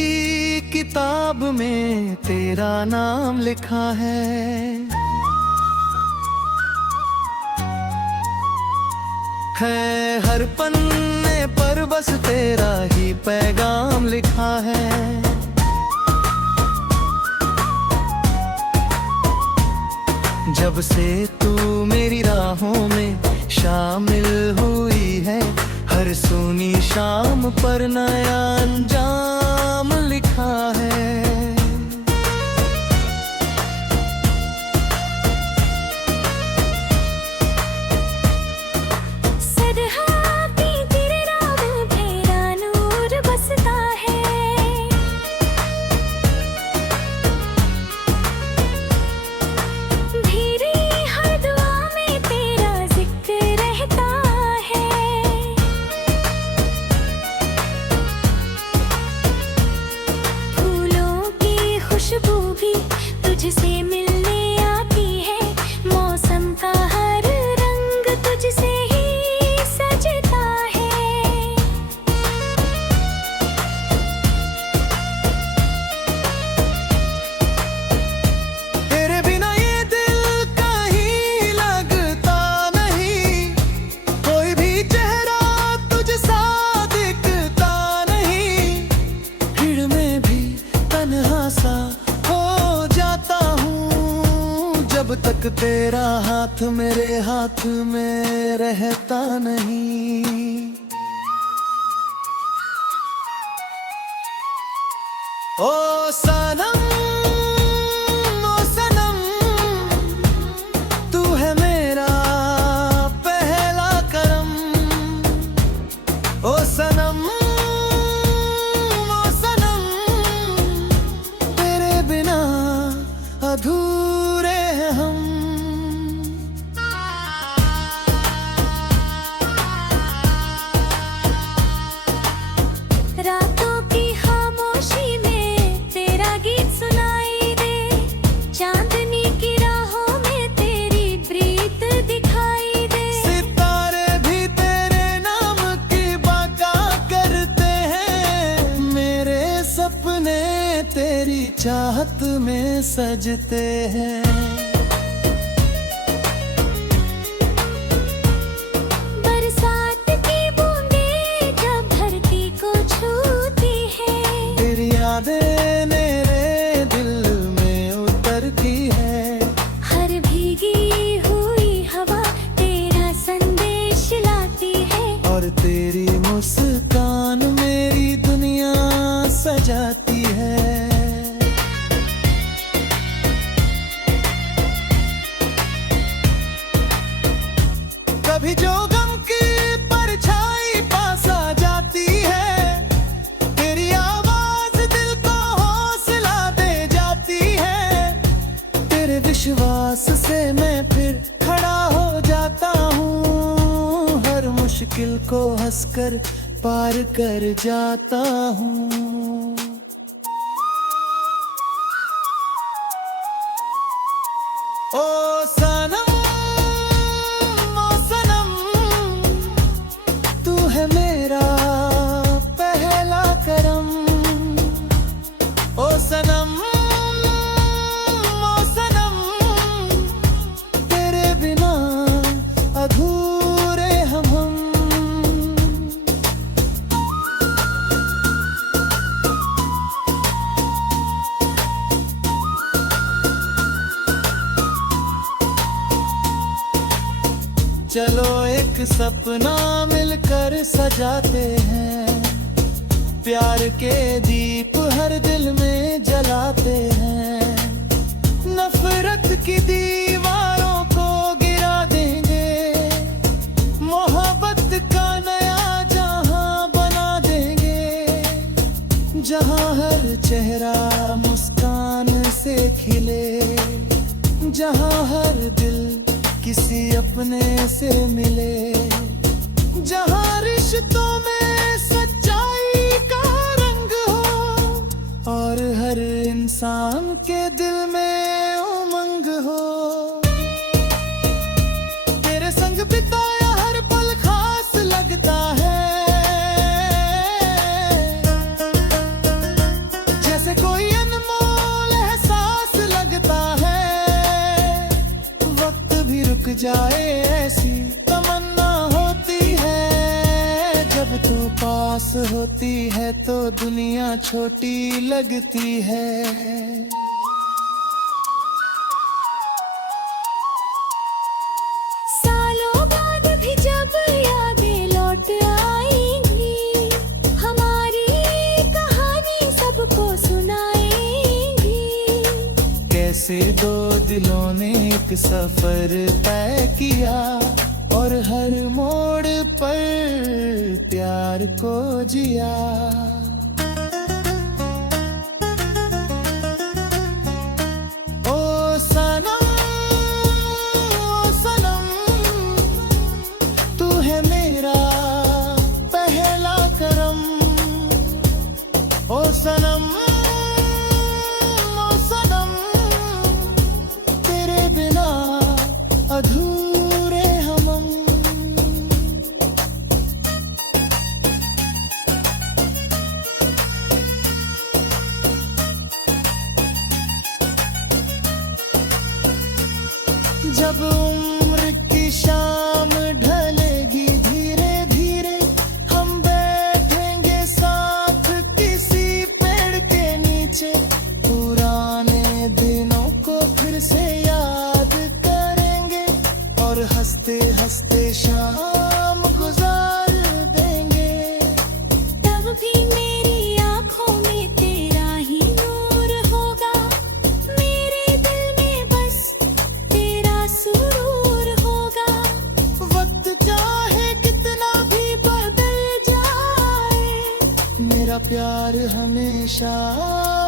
की किताब में तेरा नाम लिखा है हर पन्ने पर बस तेरा ही पैगाम लिखा है। जब से तू मेरी राहों में शामिल हुई है, हर सुनी शाम पर नया अंजाम लिखा है। तुझसे मिलने आती है, मौसम का हर रंग तुझसे ही सजता है। तेरे बिना ये दिल कहीं लगता नहीं, कोई भी चेहरा तुझसा दिखता नहीं। भीड़ में भी तन्हा सा जब तक तेरा हाथ मेरे हाथ में रहता नहीं। ओ सनम, ओ सनम, तू है मेरा पहला करम। ओ सनम, ओ सनम, तेरे बिना अधूरे हैं हम। रातों की खामोशी में तेरा गीत सुनाई दे, चांदनी की राहों में तेरी प्रीत दिखाई दे। सितारे भी तेरे नाम की बाका करते हैं, मेरे सपने तेरी चाहत में सजते हैं। बरसात की बूंदें जब धरती को छूती है, तेरी यादें मेरे दिल में उतरती है। हर भीगी हुई हवा तेरा संदेश लाती है, और तेरी मुस्कान मेरी दुनिया सजाती है। कभी जो गम की परछाई पास आ जाती है, तेरी आवाज दिल को हौसला दे जाती है। तेरे विश्वास से मैं फिर खड़ा हो जाता हूँ, हर मुश्किल को हंसकर पार कर जाता हूँ। ओ सनम, ओ सनम, तू है मेरा पहला करम। ओ सनम, ओ सनम, तेरे बिना अधूरे हम। चलो एक सपना मिलकर सजाते हैं, प्यार के दीप हर दिल में जलाते हैं। नफरत की दीवारों को गिरा देंगे, मोहब्बत का नया जहां बना देंगे। जहां हर चेहरा मुस्कान से खिले, जहां हर दिल किसी अपने से मिले। जहां रिश्तों में सच्चाई का रंग हो, और हर इंसान के दिल में उमंग हो। तेरे संग बिताया हर पल खास लगता है। जाए ऐसी तमन्ना होती है। जब तू पास होती है तो दुनिया छोटी लगती है। सालों बाद भी जब यादें लौट आएंगी, हमारी कहानी सबको सुनाएंगी। कैसे दो दिलों ने एक सफर तय किया और हर मोड़ पर प्यार को जिया। ओ सनम, ओ सनम, तू है मेरा पहला करम। ओ सनम, अधूरे हम। जब उम्र की शाम ढलेगी धीरे धीरे, हम बैठेंगे साथ किसी पेड़ के नीचे। पुराने दिनों को फिर से याद और हंसते हंसते शाम गुजार देंगे। तब भी मेरी आंखों में तेरा ही नूर होगा, मेरे दिल में बस तेरा सुरूर होगा। वक्त चाहे कितना भी बदल जाए, मेरा प्यार हमेशा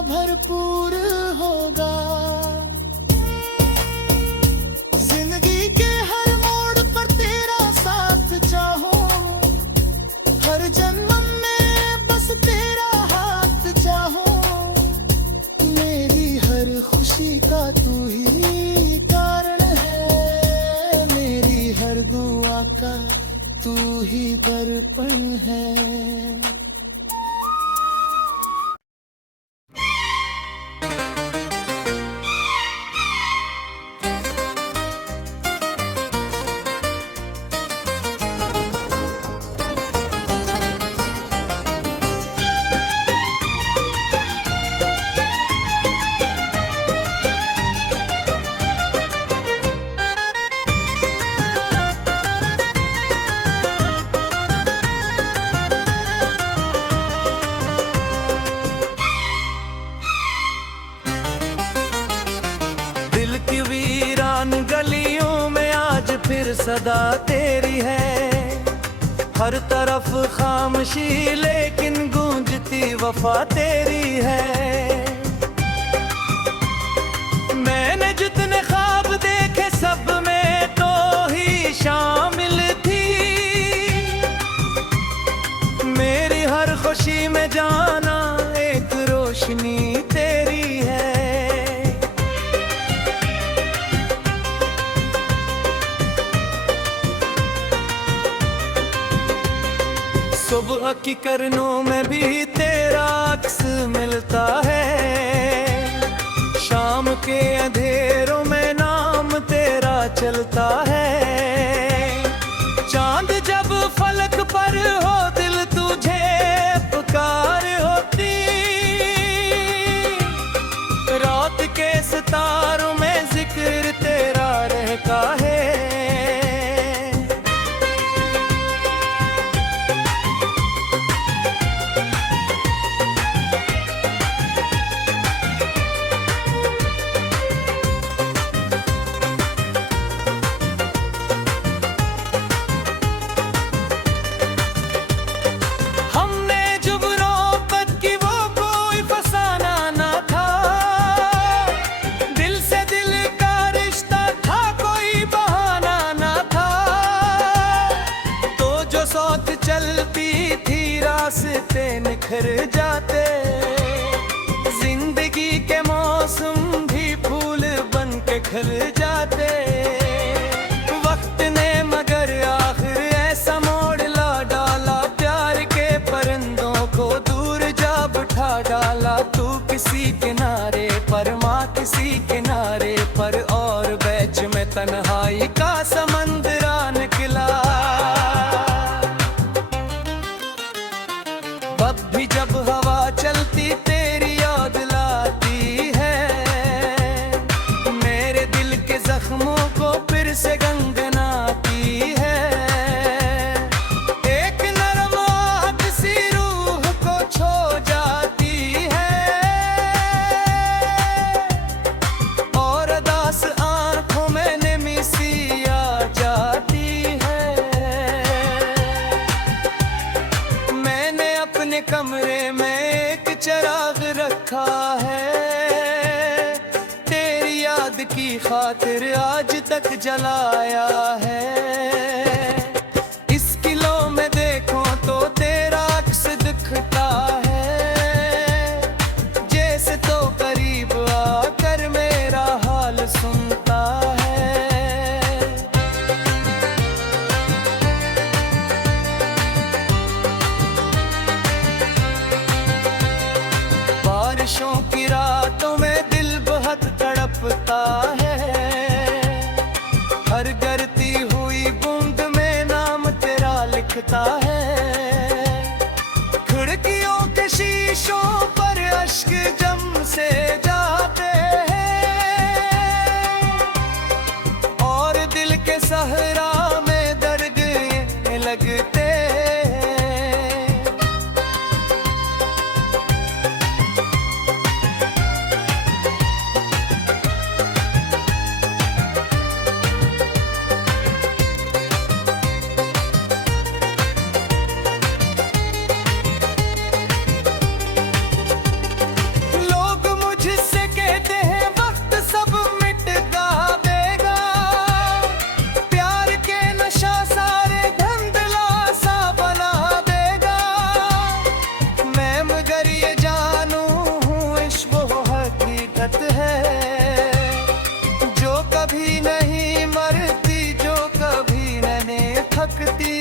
भरपूर होगा। हर जन्म में बस तेरा हाथ चाहूं, मेरी हर खुशी का तू ही कारण है। मेरी हर दुआ का तू ही दर्पण है। गलियों में आज फिर सदा तेरी है। हर तरफ खामोशी लेकिन गूंजती वफा तेरी है। मैंने जितने ख्वाब देखे सब में तो ही शामिल थी। मेरी हर खुशी में जाना एक रोशनी तेरी है। सुबह की किरणों में भी तेरा अक्स मिलता है। शाम के अंधेरों में नाम तेरा चलता है। चांद जब फलक पर हो दिल तुझे पुकार होती। रात के सितारों में जिक्र तेरा रहता है। चलती थी रास्ते निखर जाते। जिंदगी के मौसम भी फूल बन के खिल जाते। वक्त ने मगर आखिर ऐसा मोड़ ला डाला। प्यार के परिंदों को दूर जा बिठा डाला। तू किसी किनारे पर, माँ किसी किनारे पर, और बैच में तन्हाई का रखा है, तेरी याद की खातिर आज तक जलाया है। इस किलो में देखो तो तेरा अक्स दिखता है, जैसे तो करीब आकर मेरा हाल सुनता है। बारिशों की रातों में दिल बहुत तड़पता है, हर गिरती हुई बूंद में नाम तेरा लिखता है। खिड़कियों के शीशों पर अश्क जम से जाते हैं, और दिल के सहरा में दर्द ये लगते हैं। लोग मुझसे कहते हैं वक्त सब मिटता देगा, प्यार के नशा सारे धुंधला सा बना देगा। मैं मगर ये जानू हूँ इश्क वो हकीकत है, जो कभी नहीं मरती, जो कभी नहीं थकती।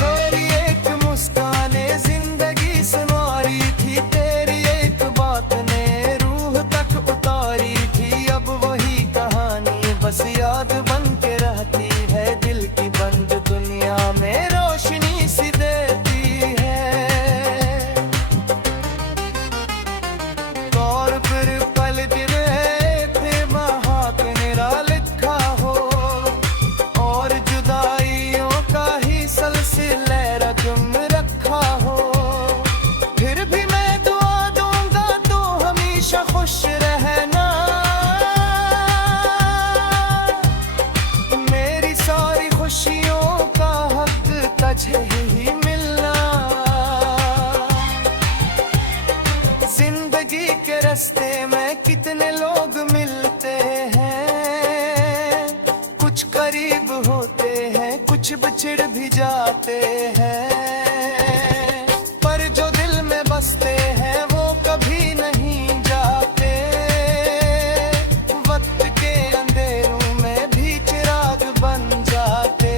तेरी एक मुस्काने जिंदगी संवारी थी, तेरी एक बात ने रूह तक उतारी थी। अब वही कहानी बस याद बन के रहती है, दिल की बंद दुनिया में रोशनी सी देती है। तौर पर पल गिरे थे महाक मेरा लिखा हो, और जुदाइयों का ही सिलसिला रकम रखा हो। फिर भी मैं दुआ दूंगा तू हमेशा खुश रहना, मेरी सारी खुशियों का हक तुझे ही मिलना। जिंदगी के रास्ते में कितने लोग मिलते हैं, कुछ करीब होते हैं, कुछ बिछड़ भी जाते हैं, पर जो दिल में बसते हैं वो कभी नहीं जाते। वक्त के अंधेरों में भी चिराग बन जाते।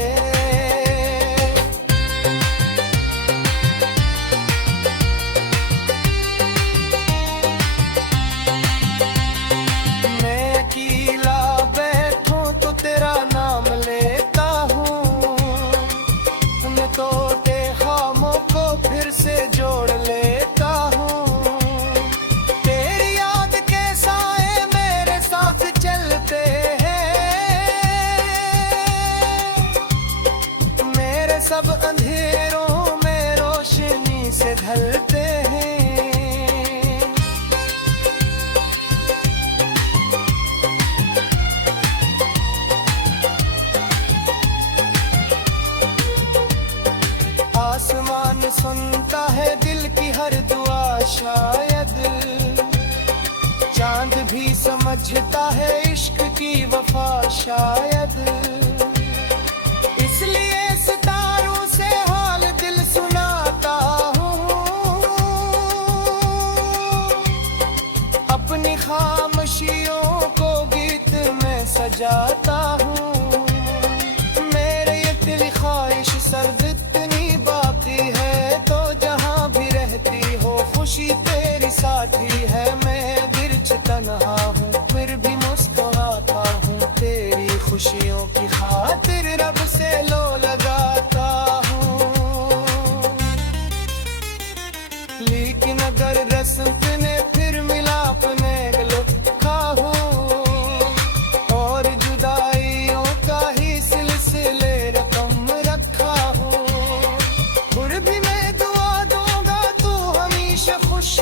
मैं अकेला बैठूं तो तेरा नाम लेता हूँ, मैं तोड़े खामों को फिर से जोड़ लेता हूँ। तेरी याद के साए मेरे साथ चलते हैं, मेरे सब अंधेरों में रोशनी से ढलते हैं। आसमान सुनता है दिल की हर दुआ शायद, चांद भी समझता है इश्क की वफा शायद। इसलिए सितारों से हाल दिल सुनाता हूँ, अपनी खामोशियों को गीत में सजाता हूँ। मेरे ये दिल ख्वाहिश सर्द इतनी बाकी है, तो जहाँ भी रहती हो खुशी तेरी साथी है। मैं गिरच तन्हा हूँ फिर भी मुस्कुराता हूँ, तेरी खुशियों की खातिर रब से लो लगाता हूँ। लेकिन अगर रस्म ने फिर मिलाप में लुका हो, और जुदाइयों का ही सिलसिले रकम रखा हो, फिर भी मैं दुआ दूंगा तू हमेशा खुश।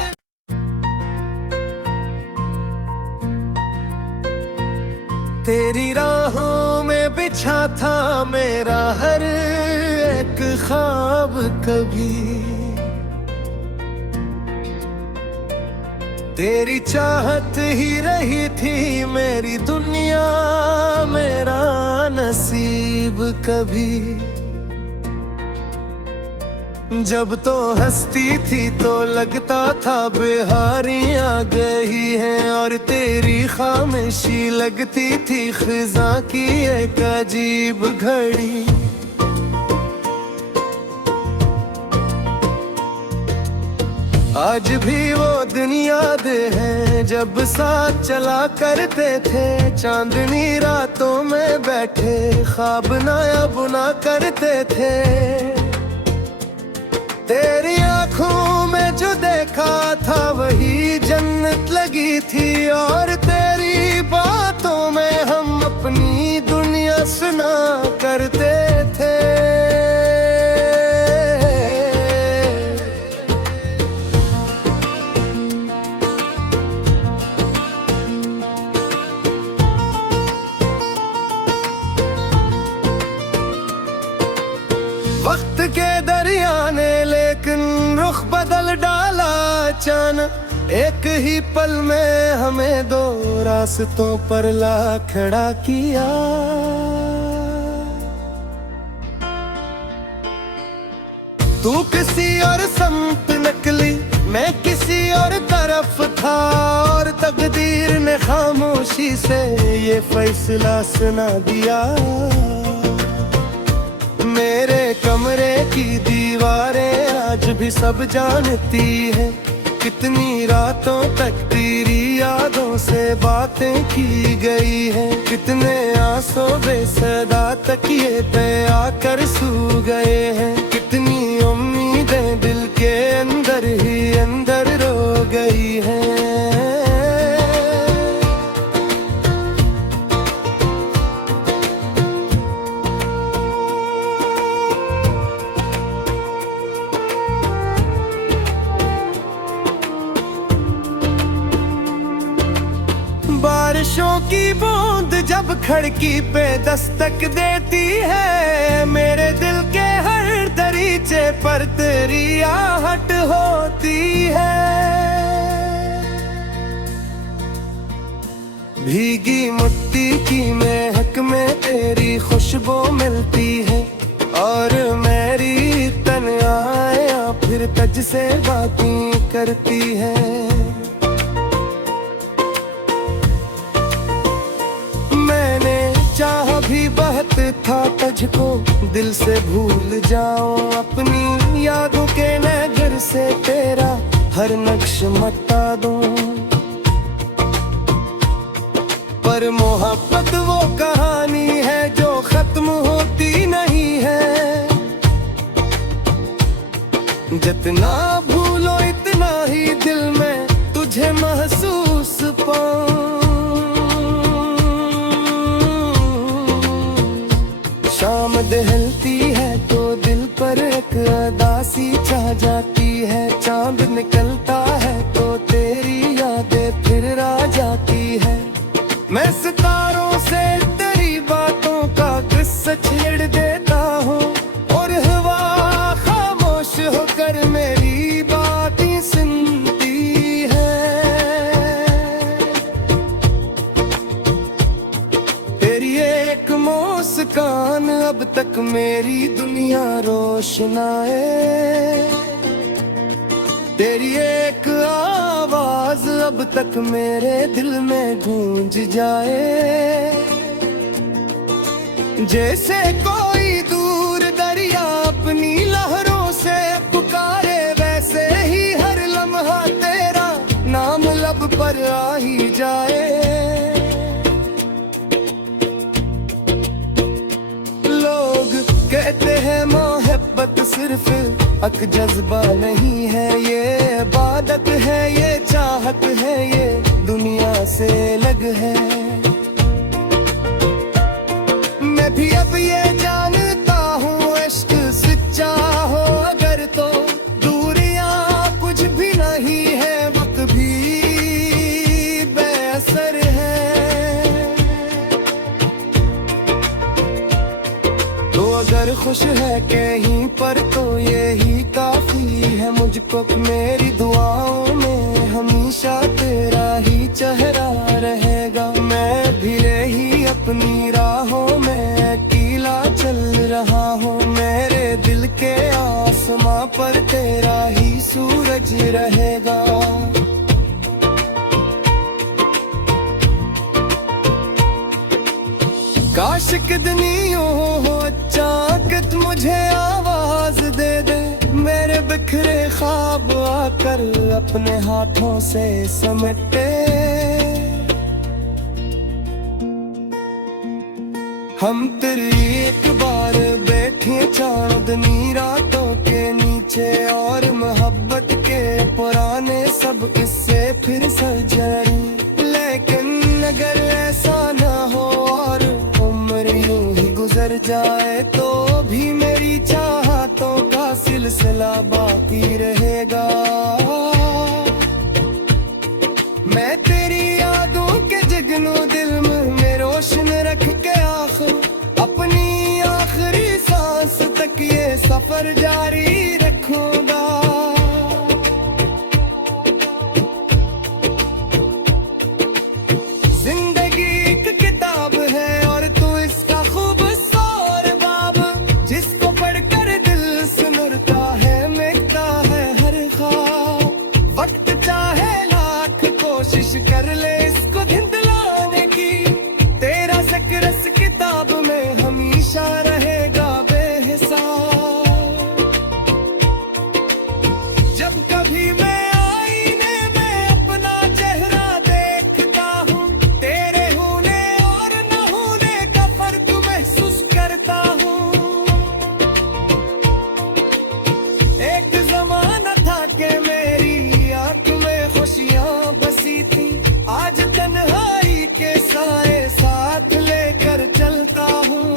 तेरी राहों में बिछा था मेरा हर एक ख्वाब कभी, तेरी चाहत ही रही थी मेरी दुनिया, मेरा नसीब कभी। जब तो हंसती थी तो लगता था बिहारी आ गई है, और तेरी खामोशी लगती थी खिज़ा की एक अजीब घड़ी। आज भी वो दिन याद है जब साथ चला करते थे, चांदनी रातों में बैठे ख्वाब नया बुना करते थे। तेरी आंखों में जो देखा था वही जन्नत लगी थी, और तेरी बातों में हम अपनी दुनिया सुना करते थे। वक्त के दरिया ने लेकिन रुख बदल डाला अचानक, एक ही पल में हमें दो रास्तों पर ला खड़ा किया। तू किसी और समत निकली, मैं किसी और तरफ था, और तकदीर ने खामोशी से ये फैसला सुना दिया। मेरे कमरे की दीवारें आज भी सब जानती है, कितनी रातों तक तेरी यादों से बातें की गई है। कितने आंसू बेसदा तकिए पे आकर सो गए हैं, कितनी उम्मीदें दिल के अंदर ही अंदर रो गई हैं। बारिशों की बूंद जब खिड़की पे दस्तक देती है, मेरे दिल के हर दरीचे पर तेरी आहट होती है। भीगी मिट्टी की महक में तेरी खुशबू मिलती है, और मेरी तन्हाइयाँ फिर तुझ से बातें करती है। चाह भी बहुत था तुझको दिल से भूल जाऊं, अपनी यादों के नगर से तेरा हर नक्श मिटा दूं। पर मोहब्बत वो कहानी है जो खत्म होती नहीं है, जितना भूलो इतना ही दिल में तुझे महसूस पाऊं। शाम दहलती है तो दिल पर एक उदासी छा जाती है, चांद निकलता है तो तेरी यादें फिर आ जाती है। मैं सितारों से तेरी बातों का किस्सा छेड़ देता हूँ, और हवा खामोश होकर मेरी बातें सुनती है। तेरी एक मुस्कान अब तक मेरी दुनिया रोशनाए, तेरी एक आवाज अब तक मेरे दिल में गूंज जाए। जैसे कोई दूर दरिया अपनी लहरों से पुकारे, वैसे ही हर लम्हा तेरा नाम लब पर आ ही जाए। कहते हैं मोहब्बत सिर्फ एक जज्बा नहीं है, ये इबादत है, ये चाहत है, ये दुनिया से अलग है। मैं भी अब ये जानता हूँ इश्क सच्चा हो अगर तो दूरियां कुछ भी नहीं है, वक्त भी बेअसर है। तो अगर खुश है कहीं पर तो यही काफी है मुझको, मेरी दुआओं में हमेशा तेरा रहेगा। काश कि दुनियों हो चाकत मुझे आवाज दे दे, मेरे बिखरे ख्वाब आकर अपने हाथों से समेटे। हम तेरी एक बार बैठे चांदनी रातों के नीचे, और मोहब्बत के पुराने सब किस्से फिर सजरी। लेकिन अगर ऐसा ना हो और उम्र यूं ही गुजर जाए, तो भी मेरी चाहतों का सिलसिला बाकी रहेगा। मैं तेरी यादों के जगनू दिल में रोशन रख के आखिर अपनी आखिरी सांस तक ये सफर जारी रखूंगा। जिंदगी एक किताब है और तू इसका खूबसूरत बाब, जिसको पढ़कर दिल सुनता है मिटता है हर ख्वाब। वक्त चाहे लाख कोशिश कर ले इसको धिंदलाने की, तेरा सकरस किताब में हमेशा रहेगा बेहिसाब। जब कभी मैं आईने में अपना चेहरा देखता हूँ, तेरे होने और न होने का फर्क महसूस करता हूँ। एक जमाना था कि मेरी आंख में खुशियाँ बसी थी, आज तन्हाई के साए साथ लेकर चलता हूँ।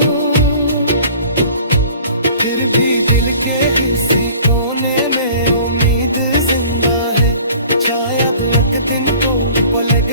फिर भी दिल के किसी कोने में उम्मीद जिंदा है, शायद एक दिन को पलक